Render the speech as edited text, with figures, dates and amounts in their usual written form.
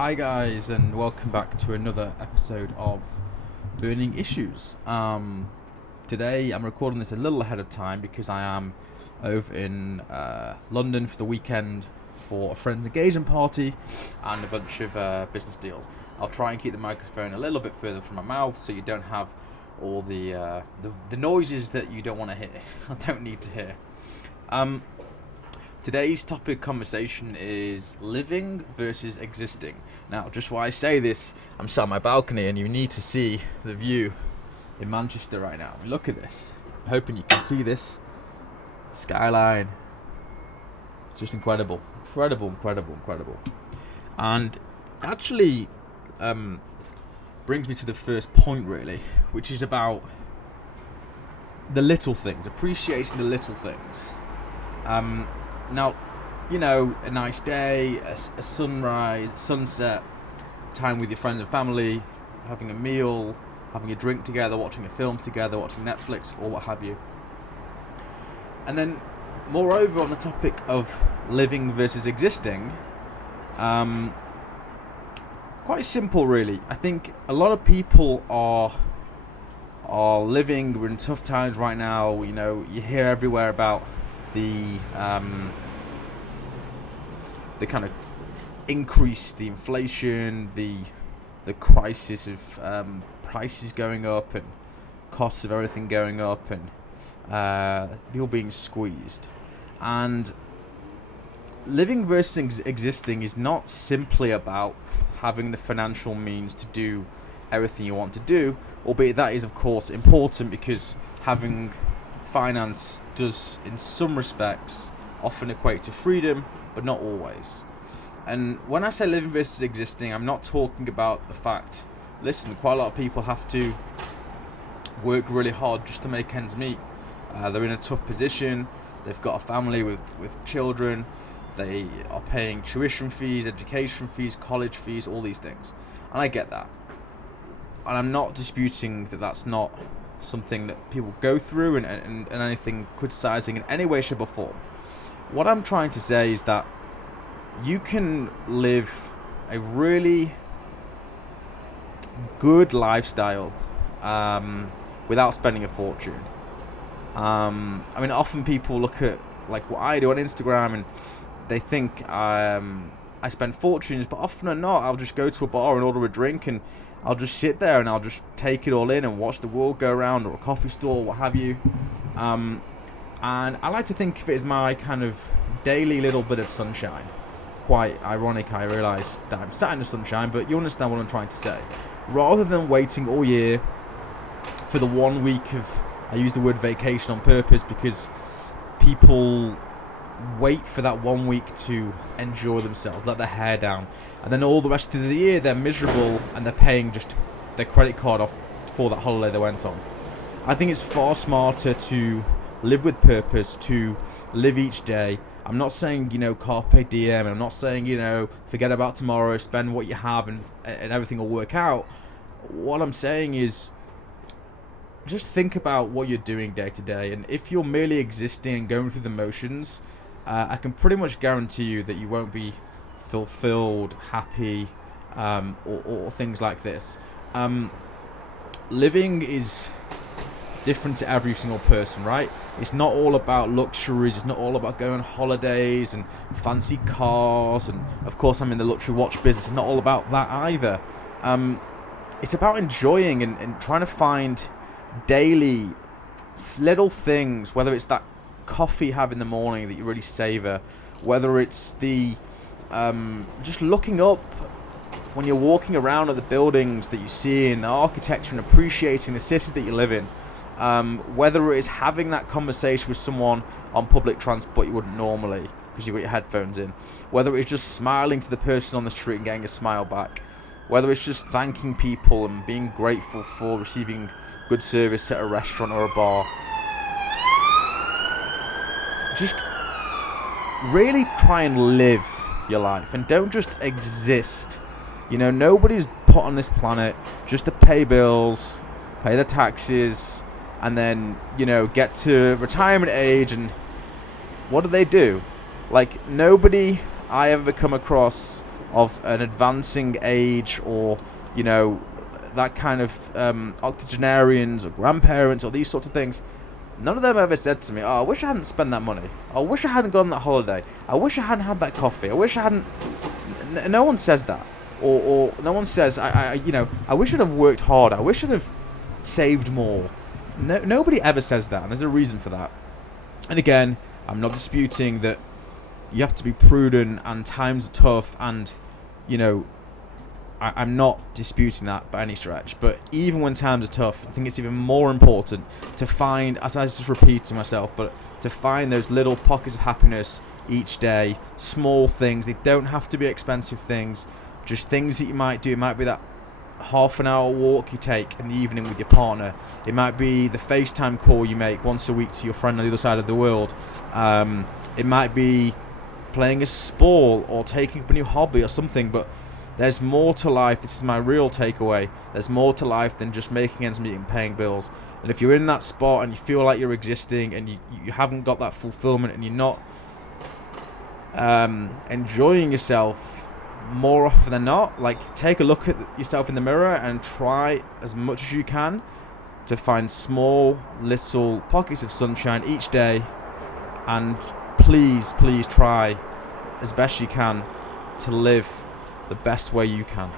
Hi guys, and welcome back to another episode of Burning Issues. Today I'm recording this a little ahead of time because I am over in London for the weekend for a friend's engagement party and a bunch of business deals. I'll try and keep the microphone a little bit further from my mouth so you don't have all the noises that you don't want to hear. I don't need to hear. Today's topic conversation is living versus existing. Now, just while I say this, I'm sat on my balcony and you need to see the view in Manchester right now. Look at this. I'm hoping you can see this skyline. Just incredible. Incredible. And actually brings me to the first point really, which is about the little things, appreciating the little things. Now, you know, a nice day, a sunrise, sunset, time with your friends and family, having a meal, having a drink together, watching a film together, watching Netflix or what have you. And then, moreover, on the topic of living versus existing, quite simple really. I think a lot of people are living, we're in tough times right now. You know, you hear everywhere about the kind of increase, the inflation, the crisis of prices going up and costs of everything going up and people being squeezed. And living versus existing is not simply about having the financial means to do everything you want to do, albeit that is of course important because having finance does in some respects often equate to freedom, but not always. And when I say living versus existing, I'm not talking about the fact, listen, quite a lot of people have to work really hard just to make ends meet. They're in a tough position, they've got a family with children, they are paying tuition fees, education fees, college fees, all these things. And I get that. And I'm not disputing that that's not something that people go through and anything criticizing in any way, shape or form. What I'm trying to say is that you can live a really good lifestyle without spending a fortune. I mean, often people look at like what I do on Instagram and they think I spend fortunes, but often or not, I'll just go to a bar and order a drink and I'll just sit there and I'll just take it all in and watch the world go around, or a coffee store, what have you. And I like to think of it as my kind of daily little bit of sunshine. Quite ironic, I realise that I'm sat in the sunshine, but you understand what I'm trying to say. Rather than waiting all year for the 1 week of, I use the word vacation on purpose because people wait for that 1 week to enjoy themselves, let their hair down, and then all the rest of the year they're miserable and they're paying just their credit card off for that holiday they went on. I think it's far smarter to live with purpose, to live each day. I'm not saying, you know, carpe diem, and I'm not saying, you know, forget about tomorrow, spend what you have and everything will work out. What I'm saying is just think about what you're doing day to day, and if you're merely existing and going through the motions, I can pretty much guarantee you that you won't be fulfilled, happy, or things like this. Living is different to every single person, right? It's not all about luxuries, it's not all about going on holidays and fancy cars, and of course I'm in the luxury watch business, it's not all about that either. It's about enjoying and trying to find daily little things, whether it's that coffee you have in the morning that you really savor, whether it's the just looking up when you're walking around at the buildings that you see in the architecture and appreciating the city that you live in, whether it's having that conversation with someone on public transport you wouldn't normally because you've got your headphones in, whether it's just smiling to the person on the street and getting a smile back, whether it's just thanking people and being grateful for receiving good service at a restaurant or a bar. Just really try and live your life and don't just exist. You know, nobody's put on this planet just to pay bills, pay their taxes, and then, you know, get to retirement age and what do? Like, nobody I ever come across of an advancing age, or that kind of octogenarians or grandparents or these sorts of things, none of them ever said to me, "Oh, I wish I hadn't spent that money. I wish I hadn't gone on that holiday. I wish I hadn't had that coffee. I wish I hadn't." No one says that, or no one says, "I wish I'd have worked harder. I wish I'd have saved more." Nobody ever says that, and there's a reason for that. And again, I'm not disputing that you have to be prudent, and times are tough, and I'm not disputing that by any stretch. But even when times are tough, I think it's even more important to find, as I was just repeating myself, but to find those little pockets of happiness each day, small things. They don't have to be expensive things, just things that you might do. It might be that half an hour walk you take in the evening with your partner. It might be the FaceTime call you make once a week to your friend on the other side of the world. It might be playing a sport or taking up a new hobby or something. But there's more to life. This is my real takeaway. There's more to life than just making ends meet and paying bills. And if you're in that spot and you feel like you're existing and you haven't got that fulfillment, and you're not enjoying yourself more often than not, like, take a look at yourself in the mirror and try as much as you can to find small little pockets of sunshine each day, and please try as best you can to live the best way you can.